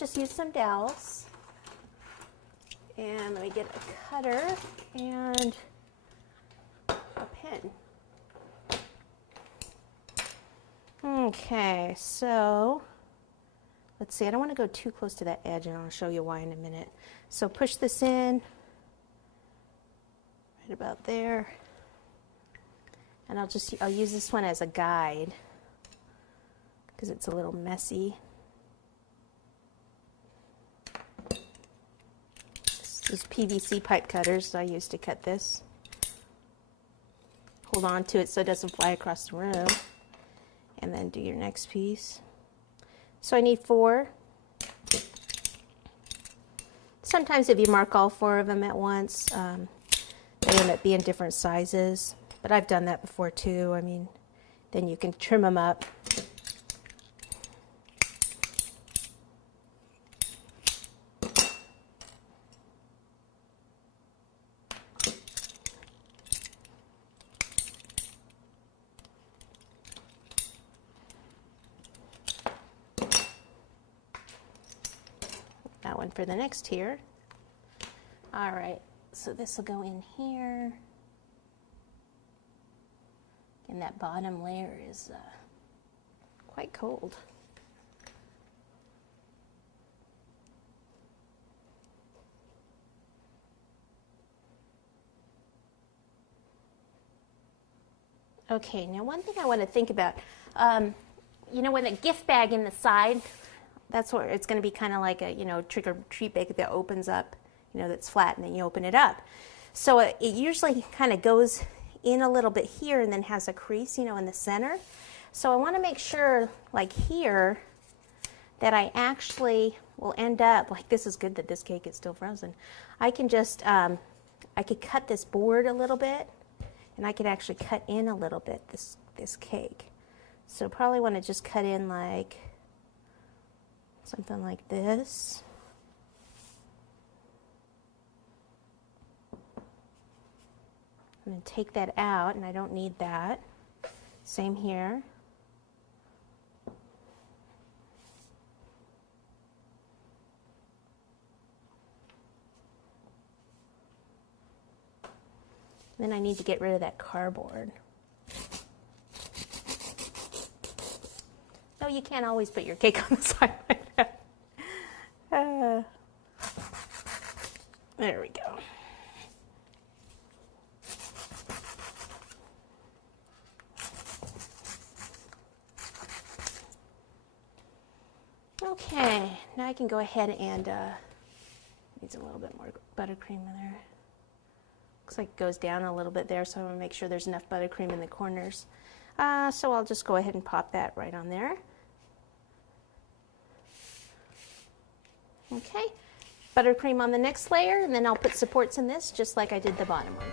just use some dowels. And let me get a cutter and a pen. Okay, so let's see, I don't want to go too close to that edge, and I'll show you why in a minute. So push this in right about there. And I'll use this one as a guide because it's a little messy. These PVC pipe cutters I use to cut this. Hold on to it so it doesn't fly across the room. And then do your next piece. So I need 4. Sometimes if you mark all 4 of them at once, they end up being different sizes. But I've done that before too. I mean, then you can trim them up. That one for the next tier. All right, so this will go in here. And that bottom layer is quite cold. Okay, now one thing I want to think about, you know, when a gift bag in the side, that's where it's going to be kind of like a, you know, trick or treat bag that opens up, you know, that's flat, and then you open it up. So it usually kind of goes in a little bit here and then has a crease, you know, in the center. So I want to make sure, like here, that I actually will end up, like, this is good that this cake is still frozen. I can just, I could cut this board a little bit, and I could actually cut in a little bit this cake. So probably want to just cut in like something like this. I'm going to take that out, and I don't need that. Same here. Then I need to get rid of that cardboard. No, you can't always put your cake on the side like that. There we go. Okay, now I can go ahead and needs a little bit more buttercream in there. Looks like it goes down a little bit there, so I want to make sure there's enough buttercream in the corners. So I'll just go ahead and pop that right on there. Okay, buttercream on the next layer, and then I'll put supports in this just like I did the bottom one.